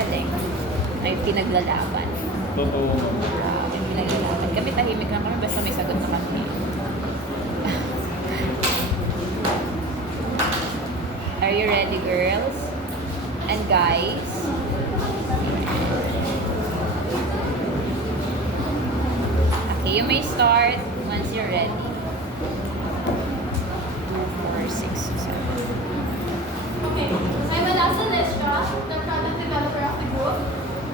Galing. May pinaglalaban. Totoo. May pinaglalaban. Kami tahimik lang kami basta may sagot na kami. Are you ready, girls? And guys? Okay, you may start once you're ready. 4, 6, 7. Okay, I'm Vanessa Lestra, the product developer of the group.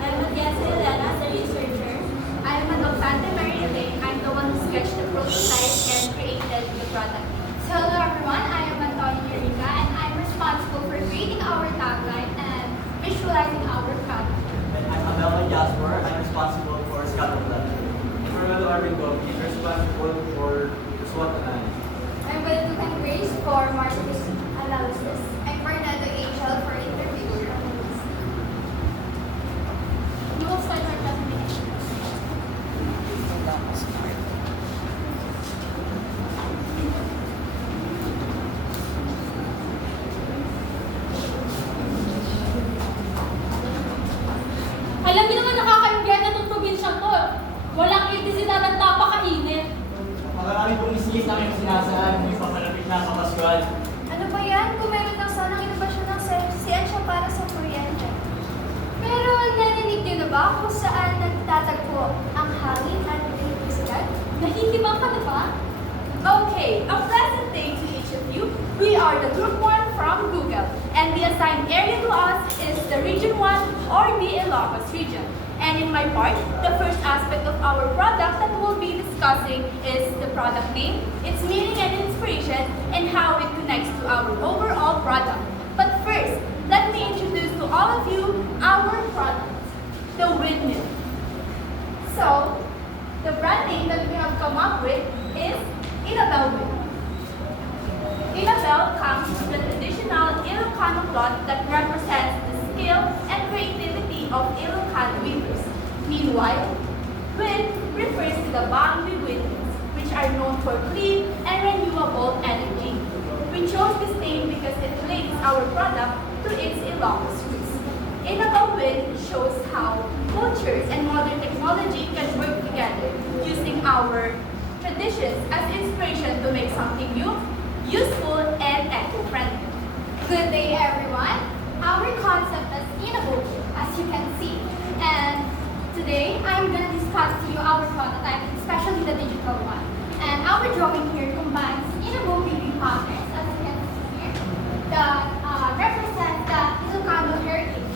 I'm Matias Elena, the researcher. I'm Adolfante Mary Elaine. I'm the one who sketched the prototype and created the product. So hello everyone, I am Antonio Eureka and I'm responsible for creating our tagline and visualizing our product. And I'm Abel Jasper. I'm responsible for scatter plot. Fernando Arvindo is responsible for SWOT analysis. I'm Valentina Grace for market analysis. I'm Fernando Angel for interview analysis. We will start our presentation. Alam niyo naman nakakainggan na itong probinsyang to. Walang elektrisidad at napakainit. Marami pong isigis namin sinasaan yung papalapit na kapaskuhan. Ano ba yan? Kung meron lang sanang inobasyon ng siyensya para sa kuryente. Pero narinig niyo na ba kung saan nagtatagpo ang hangin at elektrisidad? Nahihibang ka na ba? Okay, a pleasant day to each of you. We are the Group 1 from Google, and the assigned area to us is the Region 1 or the Ilocos region. And in my part, the first aspect of our product that we'll be discussing is the product name, its meaning and inspiration, and how it connects to our overall product. But first, let me introduce to all of you our product, the windmill. So, the brand name that we have come up with is Ilabel Wind. Ilabel comes from the traditional Ilocano cloth that represents the skill and creativity of Ilocano weavers. Meanwhile, wind refers to the bamboo windmills, which are known for clean and renewable energy. We chose this name because it links our product to its Ilocos roots. Ilabel Wind shows how cultures and modern technology can work together, using our traditions as inspiration to make something new, useful, and eco-friendly. Good day, everyone. Our concept is innovative, as you can see. And today, I'm going to discuss to you our prototype, especially the digital one. And our drawing here combines innovative patterns, as you can see here, that represent the Ilocano heritage.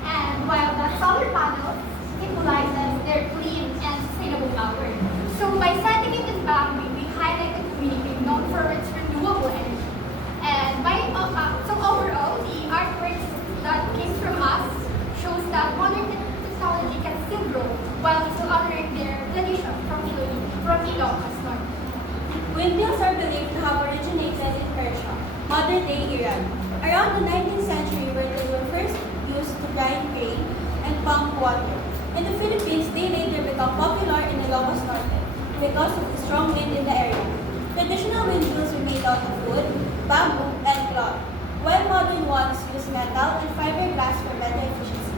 And while the solar panel symbolizes their clean and sustainable power. So by setting it in bamboo, we highlight the community known for its renewable energy. And so overall, the artworks that came from us shows that modern technology can still grow while still honoring their tradition from Ilocos North. Windmills are believed to have originated in Persia, modern-day Iran. Around the 19th century, where they were first used to grind grain and pump water. In the Philippines, they later become popular in Ilocos Norte because of the strong wind in the area. Traditional windmills were made out of wood, bamboo, and cloth, while modern ones use metal and fiberglass for better efficiency.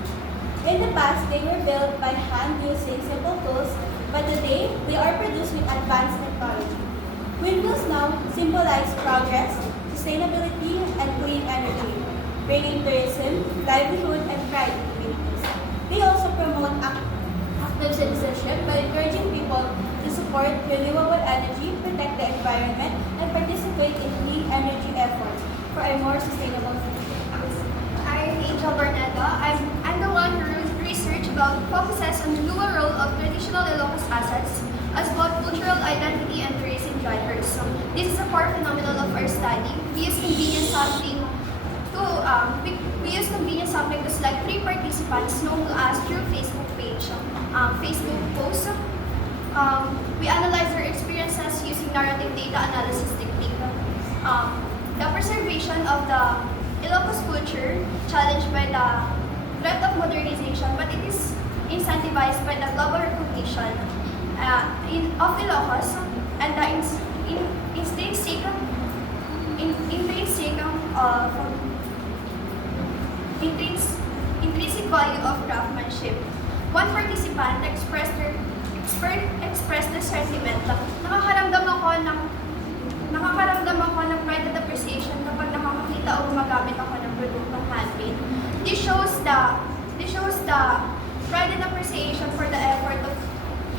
In the past, they were built by hand using simple tools, but today, they are produced with advanced technology. Windmills now symbolize progress, sustainability, and clean energy, bringing tourism, livelihood, and pride to communities. They also promote active citizenship by encouraging people to support renewable energy, protect the environment, and participate in clean energy efforts for a more sustainable future. I'm Angel Bernardo. I'm the one who research about focuses on the dual role of traditional Ilocos assets as both cultural identity and tourism drivers. So this is a core phenomenon of our study. We use convenience sampling we use convenience sampling to select 3 participants known to us through Facebook page, Facebook posts. We analyze their experiences using narrative data analysis technique. The preservation of the Ilocos culture challenged by the threat of modernization, but it is incentivized by the global recognition of Ilocos and the intrinsic intrinsic value of craftsmanship. One participant expressed their sentiment na nakakaramdam ako ng pride and appreciation kapag nakakakita o gumagamit ako ng produktong handmade. This shows the pride and appreciation for the effort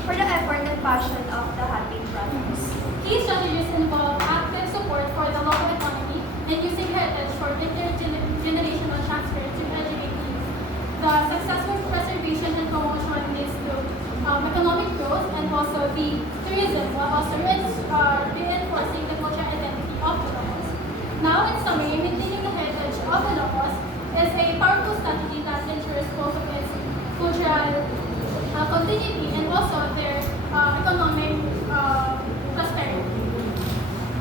and passion of the handmade products. Key strategies involve active support for the local economy and using heritage for intergenerational transfer to educate youth. The successful preservation and promotion leads to economic growth and also the tourism, while also reinforcing the cultural identity of the locals. Now, in summary, maintaining the heritage of the locals is a powerful strategy that ensures both of its cultural continuity and also their economic prosperity.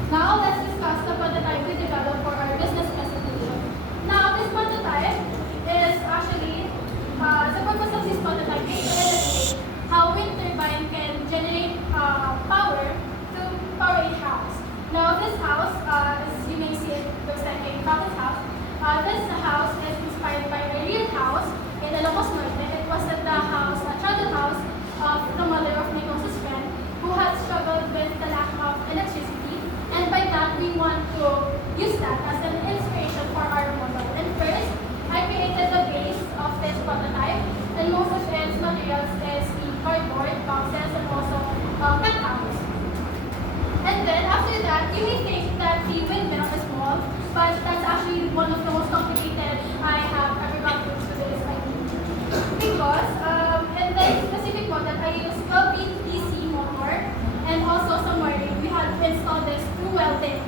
Now, let's discuss the prototype we developed for our business presentation. Now, this prototype is actually, the purpose of this prototype is to illustrate how wind turbine can generate power to power a house. Now, this house, as you may see, it looks like a cabin house. This house is inspired by a real house in Ilocos Norte. It was at the house, a childhood house of the mother of Nico's friend, who had struggled with the lack of electricity. And by that, we want to use that as an inspiration for our model. And first, I created the base of this prototype, and most of its materials is the cardboard, boxes, and also cutouts. And then after that, you may think that the windmill is small, but that's actually one of the most complicated I have ever gone through to this idea. Because in this specific model, I used 12-bit DC motor, and also some wiring. We had installed this through welding.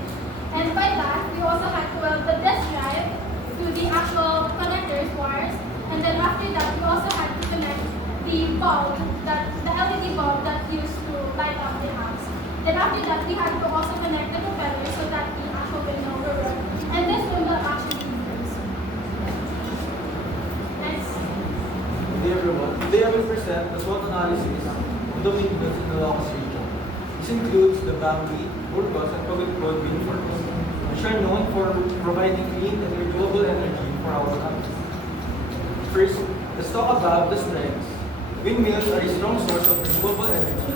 And by that, we also had to weld the disk drive to the actual connectors wires. And then after that, we also had to connect the bulb, the LED bulb that used to light up the house. Then after that, we had to also connect the propeller so that the actual windmill will work. And this one will actually works. Next. Good day everyone. Today I will present the SWOT analysis of the windmills in the Ilocos region. This includes the Bambi, Burgos, and Pagod wind farms, which are known for providing clean and renewable energy for our country. First, let's talk about the strengths. Windmills are a strong source of renewable energy,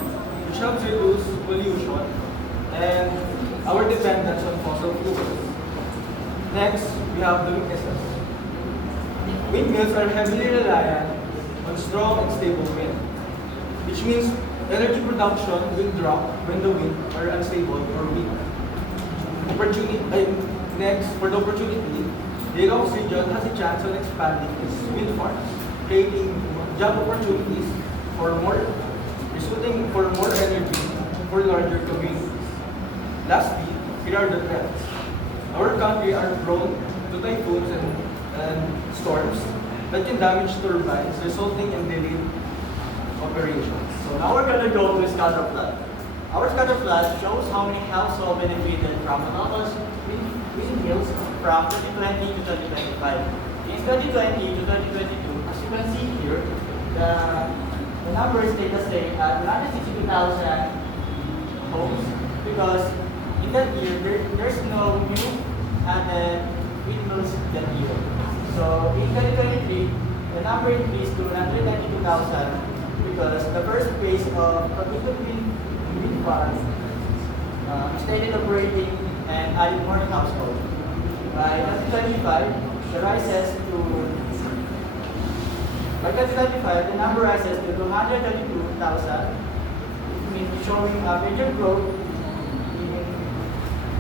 which helps reduce pollution and our dependence on fossil fuels. Next, we have the weaknesses. Windmills are heavily reliant on strong and stable wind, which means energy production will drop when the wind are unstable or weak. Next, for the opportunity, the Ilocos region has a chance on expanding its wind farms, creating job opportunities resulting for more energy for larger communities. Lastly, here are the threats. Our country are prone to typhoons and storms that can damage turbines, resulting in delayed operations. So now we're going to go to scatter plot. Our scatter plot shows how many households benefited from the Ilocos windmills from 2020 to 2025. In 2020 to 2022, as you can see here, the numbers stay the same at 162,000 homes because in that year there's no new added windmills that year. So in 2023, the number increased to 192,000 because the first phase of wind farms started operating and added more households. By 2025, the number rises to 232,000, showing a major growth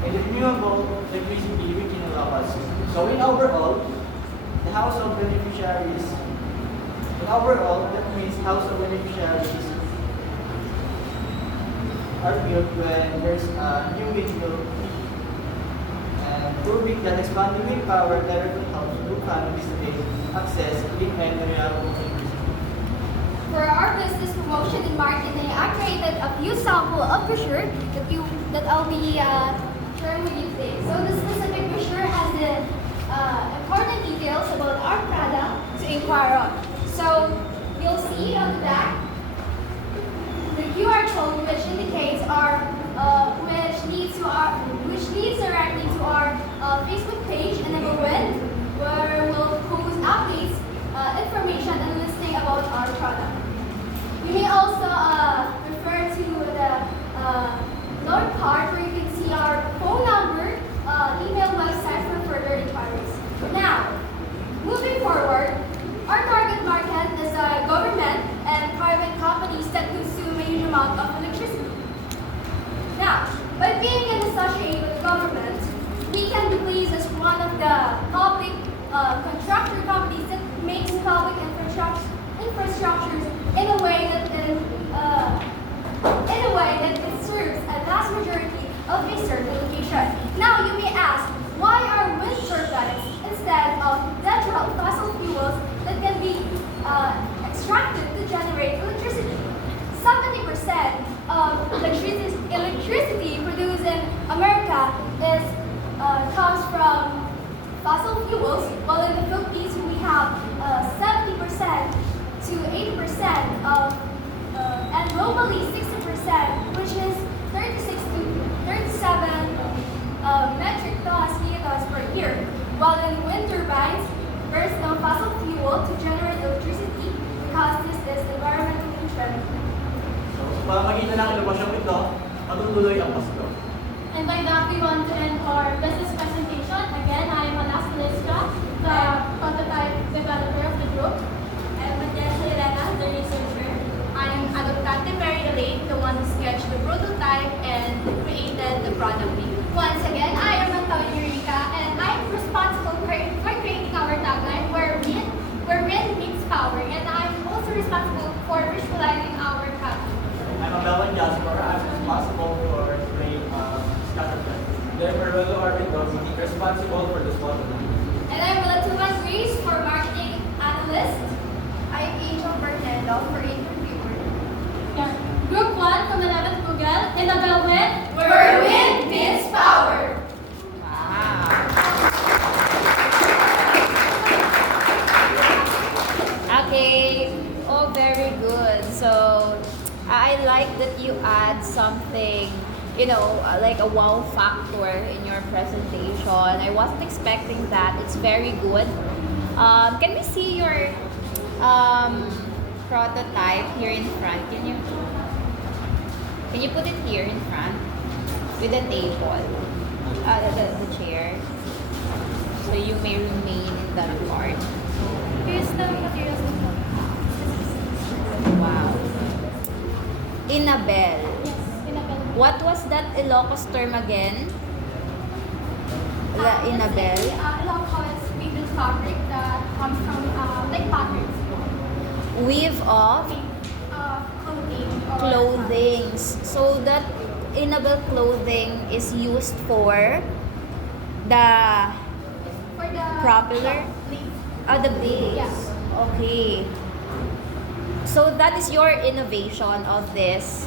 in the renewable electricity within Ilocos. So that means household beneficiaries are built when there's a new windmill, and proving that expanding wind power directly helps new families today access clean and reliable electricity. For our business promotion and marketing, I created a few samples of brochure that I'll be sharing with you today. So the specific brochure has the important details about our product to inquire on. So you'll see on the back the QR code, which indicates which leads directly to our Facebook page, and then where we'll post updates, information product. You may also refer to the lower part where you can see our phone number, email, website for further inquiries. Now, moving forward, our target market is government and private companies that consume a huge amount of electricity. Now, by being in association with the government, we can be pleased as one of the public contractor companies that makes public infrastructures in a way that it serves a vast majority of a certain location. Now, you may ask, why are wind turbines instead of natural fossil fuels that can be extracted to generate electricity? 70% of electricity produced in America comes from fossil fuels, while in the Philippines we have 70% to 80% of, and globally 60%, which is 36 to 37 metric tons, gigatons per year. While in wind turbines, there's no fossil fuel to generate electricity because this is environmentally friendly. So, sa pamamagitan ng inovasyong ito, matutuloy ang Pasko. And by that, we want to end our business presentation. Again, I am Anas Listra, the prototype developer of the group. I'm Matyasa Elena, the researcher. I'm Adoptante Mary Elaine, the one who sketched the prototype and created the product video. Once again, I am Antonio Eureka, and I'm responsible for creating our tagline, where wind meets power, and I'm also responsible for visualizing our product. I'm Abel Jasper. I'm responsible for creating scatterplan. Then Marvelo Arvido, responsible for the spot analysis. And I'm Latuman Grace for marketing analyst. I'm Angel Fernando for interviewer. Yeah. Group 1 from 11th Google, Annabelle with Where wind meets power. Wow. Okay. Oh, very good. So, I like that you add something, like a wow factor in your presentation. I wasn't expecting that. It's very good. Can we see your prototype here in front? Can you put it here in front with the table, the chair, so you may remain in that part. Here's the materials. Wow. Inabel. Yes, Annabelle. What was that Ilocos term again? La Inabel. Ilocos weaving fabric that comes from like patterns. Weave of Clothing. Or clothing. So that Inabel clothing is used for the For the propeller? The base. Yeah. Okay. So that is your innovation of this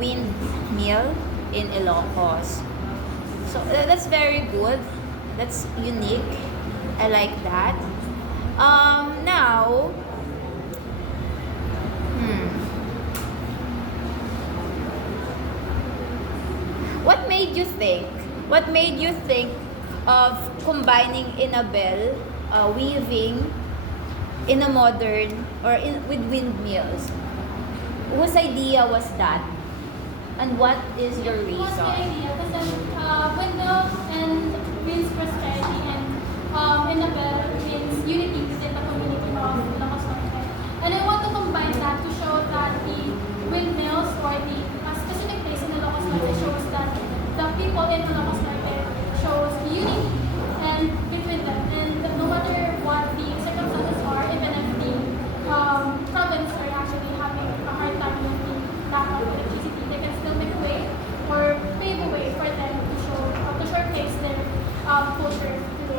windmill in Ilocos. So that's very good. That's unique. I like that. Now, what made you think? What made you think of combining Inabel weaving in a modern with windmills? Whose idea was that? And what is your What's the reason? idea? Kasi windmill and means prosperity, and Annabelle means unity within the community of Ilocos Norte. And I want to combine that to show that the windmills or the specific place in Ilocos Norte shows that the people in Ilocos Norte shows unity and between them. And no matter what the circumstances are, even if the province are actually having a hard time with the lack of electricity, they can still make way or pave a way for them to showcase their culture to.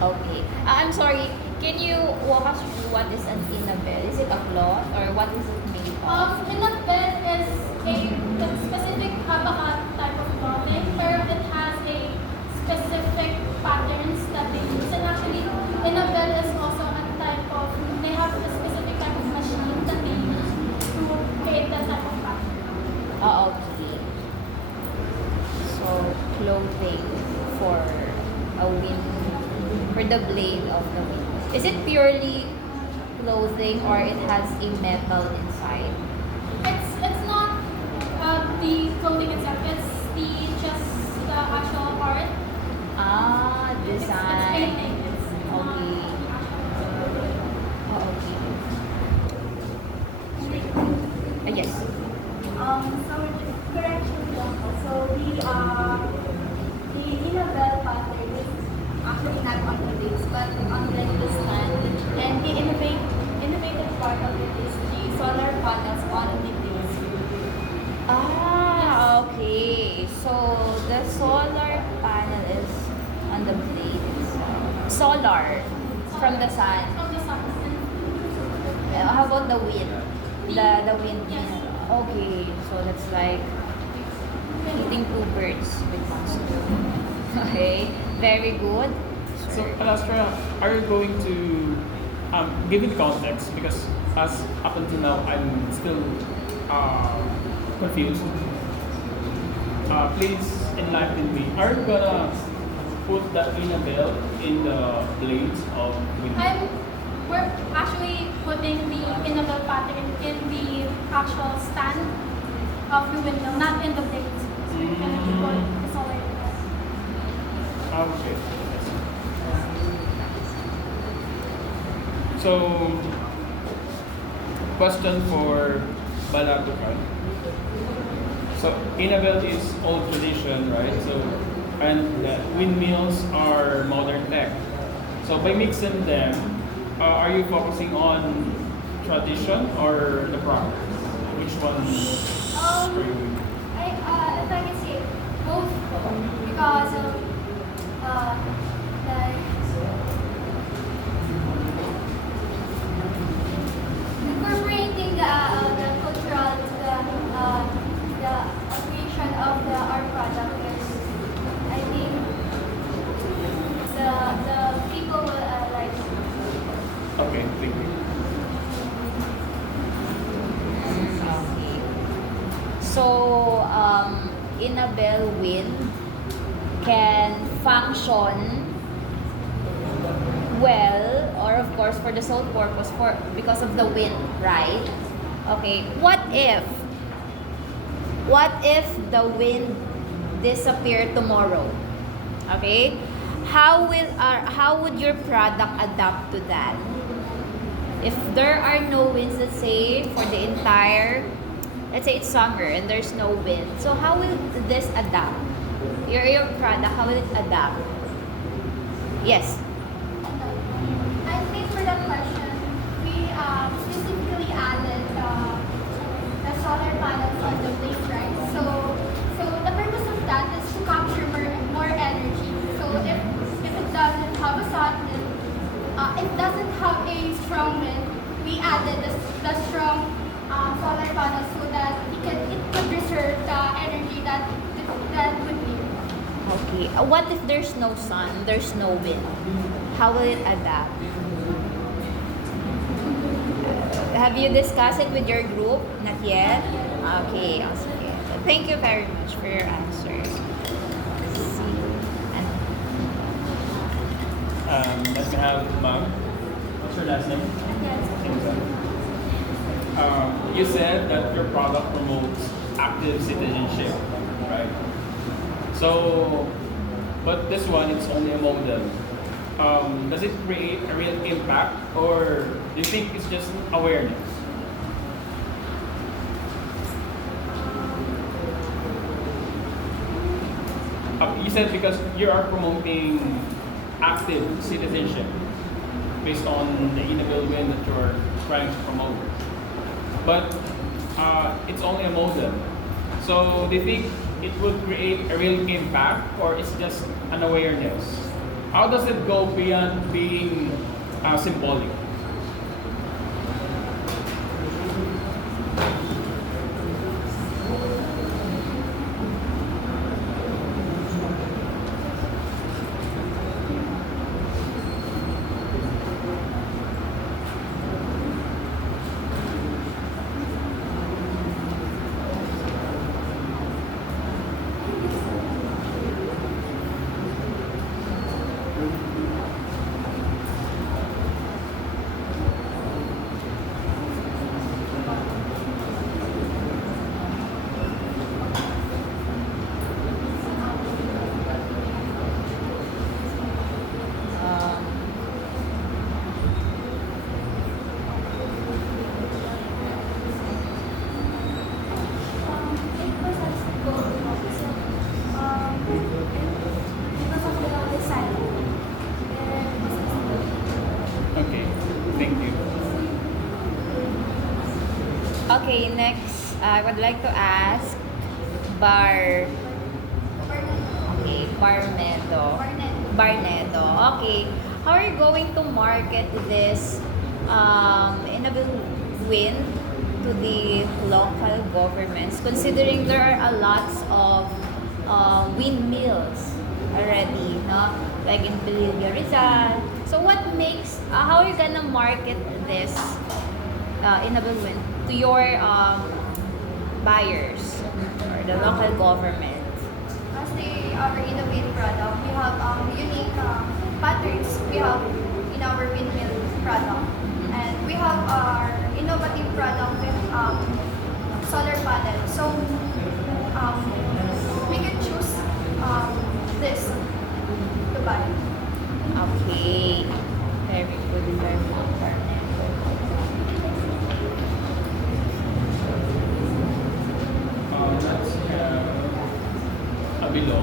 Okay. I'm sorry. Can you walk us through what is an Inabel? Is it a cloth or what is it made of? Inabel is a specific baka type of clothing, pero it has a specific patterns that they use. And actually, Inabel is also a type of, they have a specific type of machine that they use to create that type of pattern. Okay. So, clothing for a wind, for the blade of the wind. Is it purely clothing or it has a metal inside? It's not the clothing itself. It's just the actual art. Ah, It's design. painting. It's not Okay. the actual. Oh, okay. Yes. So correction lang po. So the Inabel pattern is actually not on the base, but on the stand. And the innovative part of it is the solar panels on the base. Ah, okay. So the solar panel is on the blade itself. Solar from the sun. From the sun. How about the wind? The wind. Yes. Okay, so that's like hitting two birds with one stone. Okay, very good. So, Alastra, are you going to give it context? Because as up until now, I'm still confused. Please enlighten me. Are you gonna put the Inabel in the blades of wind? We're actually putting the Inabel pattern in the actual stand of the window, not in the blades. So we're gonna keep on the solar panels. Okay. So, question for Balatukan. So, Inabel is old tradition, right? So, and windmills are modern tech. So, by mixing them, are you focusing on tradition or the progress? Which one for you? If I can say both, because like incorporating the cultural to the creation of our product is, I think, the people will like. Okay, thank you. Okay. So, Inabel wind can function well, or of course for the sole purpose, because of the wind, right? Okay. What if the wind disappear tomorrow? Okay. How would your product adapt to that? If there are no winds, let's say for the entire, let's say it's summer and there's no wind, so how will this adapt? Your product, how will it adapt? Yes. I think for that question, we specifically added the solar panels on the blades, right? So the purpose of that is to capture more energy. So if it doesn't have a sun, it doesn't have a strong wind, we added the strong solar panels so that it could reserve the energy that would need. Okay. What if there's no sun, there's no wind? How will it adapt? Have you discussed it with your group? Not yet? Okay. Okay. Thank you very much for your answers. Let's see. Let me have Ma'am. What's your last name? You said that your product promotes active citizenship, right? So, but this one, it's only a model. Does it create a real impact, or do you think it's just awareness? You said because you are promoting active citizenship based on the Inabel win that you're trying to promote. But it's only a model. So do you think it would create a real impact, or it's just an awareness? How does it go beyond being symbolic? Okay, next, I would like to ask Bar. Okay, Barnedo. Okay, how are you going to market this inable wind to the local governments, considering there are a lots of windmills already, no? Like in Pililla, Rizal. So what makes, how are you gonna market this inable wind to your buyers or the local government? As our innovative product, we have unique patterns we have in our windmill product. And we have our innovative product with solar panel. So we can choose this to buy. Okay. Very good, very good. That's below.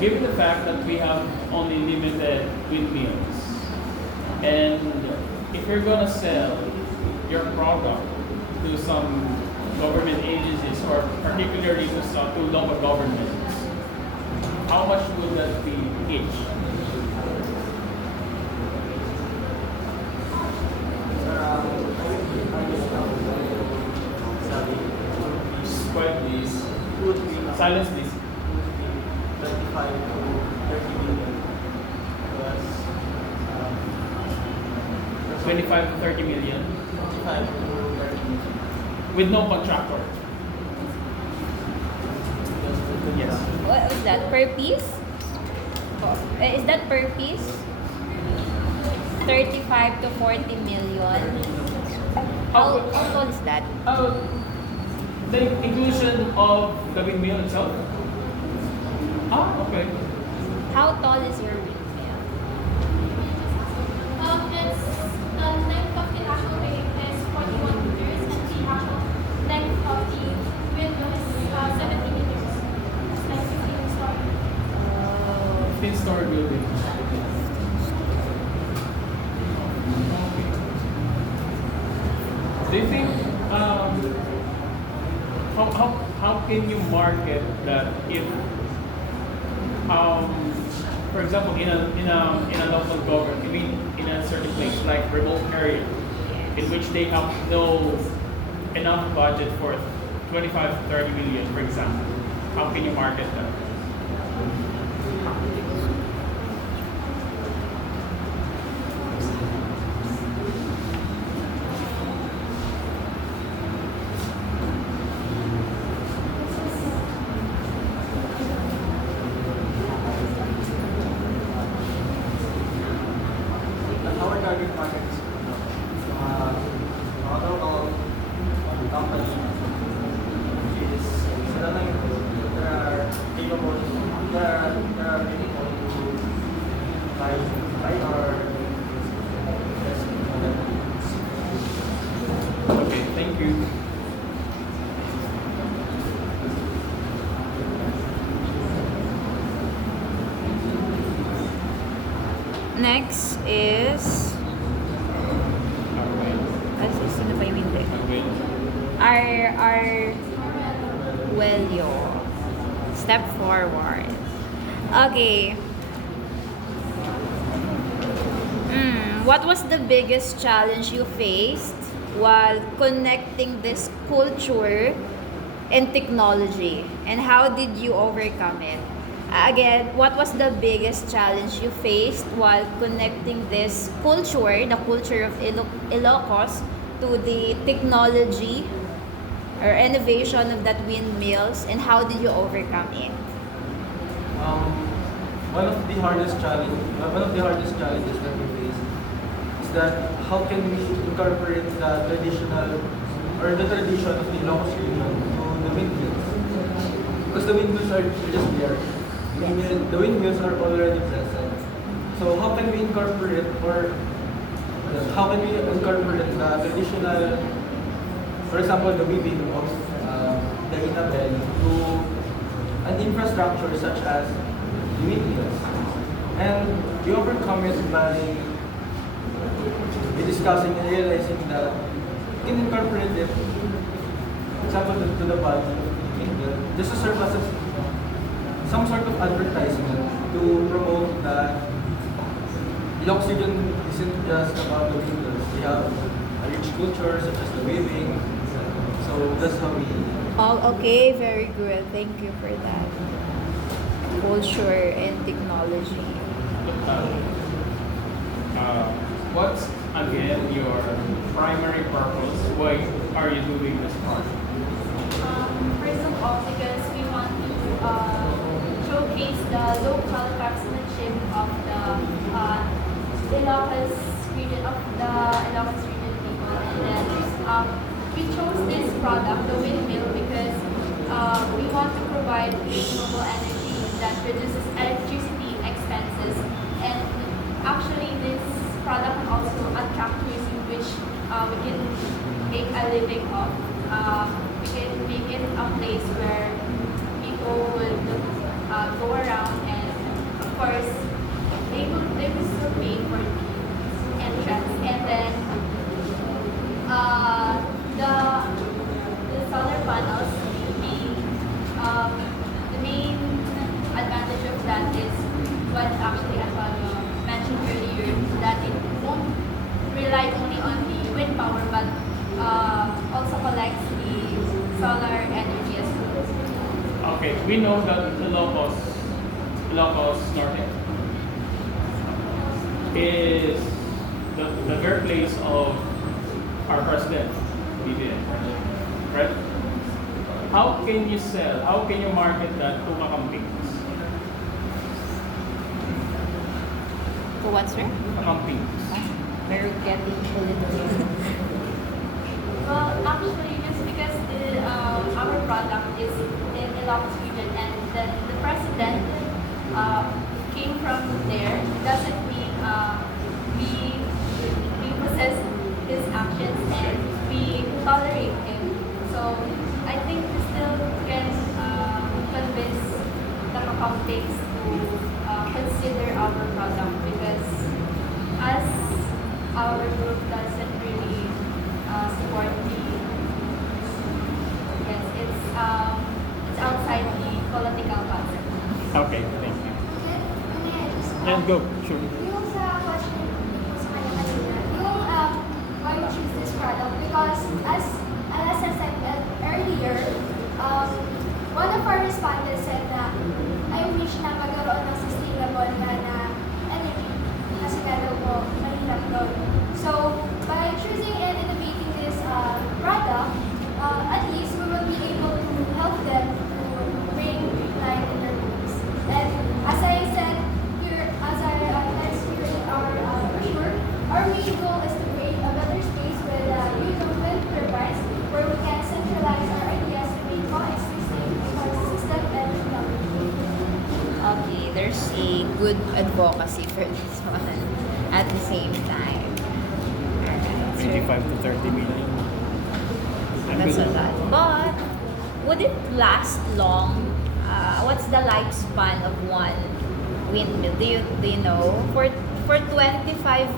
Given the fact that we have only limited windmills, and if you're gonna sell your product to some government agencies or particularly to local governments, how much would that be each? Quiet please. Silence please. 25 to 30 million. Plus, 25 to 30 million 25 to 30 million. with no contractor. Yes. What was that? Per piece? Is that per piece? 35 to 40 million. How tall is that? The inclusion of the windmill itself? Ah, okay. How tall is your windmill? It's the length of the actual wave is 41 meters and the actual length of the window is 70 meters. It's like 15 story. 15-story building. Do you think how can you market that if for example in a local government, I mean in a certain place like remote area in which they have no enough budget for 25 to 30 million, for example, how can you market that? Our target market is local company, which is there are capable to buy our Okay, thank you. Next is sino pa yung hindi? Arguello. Step forward. Okay. What was the biggest challenge you faced while connecting this culture and technology? And how did you overcome it? Again, what was the biggest challenge you faced while connecting this culture, the culture of Ilocos, to the technology or innovation of that windmills, and how did you overcome it? One of the hardest challenges that we face is that how can we incorporate the tradition of the Ilocos region to the windmills? Because the windmills are just there. The windmills are already present. So how can we incorporate the traditional, for example, the weaving of the inabel to an infrastructure such as the windmills? And we overcome it by be discussing and realizing that you can incorporate it, for example, to the body, just to serve as some sort of advertisement to promote that Ilocos region isn't just about the windmills. We have a rich culture such as the weaving. So that's how we. Oh, okay, very good. Thank you for that. Culture and technology. What's again your primary purpose? Why are you doing this project? First of all, because we want to showcase the local craftsmanship of the Ilocos region people, and then we chose this product, the windmill, because we want to provide renewable energy that reduces electricity expenses, and actually this product can also attract tourism, which we can make a living of. We can make it a place where people would go around, and of course they will still pay for the entrance. And then the solar panels, the main advantage of that is what actually Antonio mentioned earlier, that it won't rely only on the wind power, but also collects the solar energy as well. Okay, we know that Ilocos Norte is the birthplace of our president, BBM, right? How can you market that to Kakampings? To what, sir? Kakampings. We're getting political. Well, actually, just because our product is in Ilocos region, and then the president came from there, doesn't mean we possess his actions and we tolerate him. So I think we still can convince the Kakampings to consider our product, because as our group doesn't really support it's outside the political concept. Okay, thank you. May I just And go, sure. yung sa question ko sa kanya kanina, yung why you choose this product, because as I said earlier, one of our respondents said na I wish na magkaroon ng sustainable na energy, kasi nga daw po mahirap doon. So by choosing and innovating this product, at least we will be able to help them to bring light in their homes. And as I said here, as I text here in our brochure, our main goal is to create a better space with use of wind turbines, where we can centralize our ideas to make coexisting and technology. Okay, there's a good advocacy for this one at the same time. Alright, so 25 to 30 million. that's a lot. But would it last long? What's the lifespan of one windmill? Do you know? For 25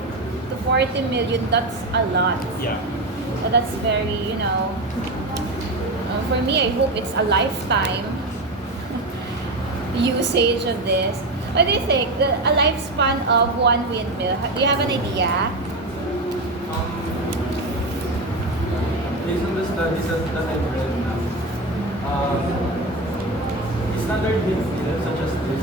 to 40 million, that's a lot. Yeah. So that's very, for me, I hope it's a lifetime usage of this. What do you think? A lifespan of one windmill? Do you have an idea? Based on the studies that I've read now, the standard windmill such as this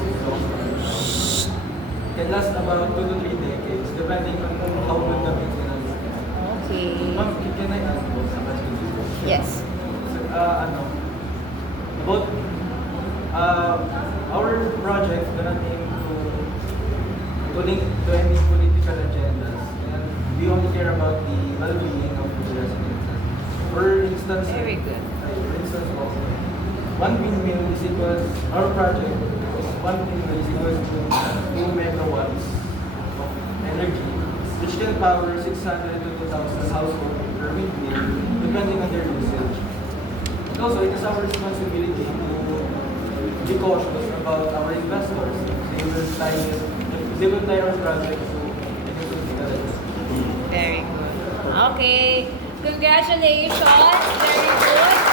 can last about 2 to 3 decades, depending on how good the maintenance is. Okay. Ma'am, can I ask you some questions? Yes. So, about our project doesn't aim to link to any political agendas, and we only care about the well-being of the residents. For instance, Very good. one windmill is equals, our project is one windmill is equals to 2 megawatts of energy, which can power 600 to 2,000 households per windmill, depending on their usage. And also, it is our responsibility to be cautious about our investors. They will tie our project to any political Okay. Congratulations. Very good.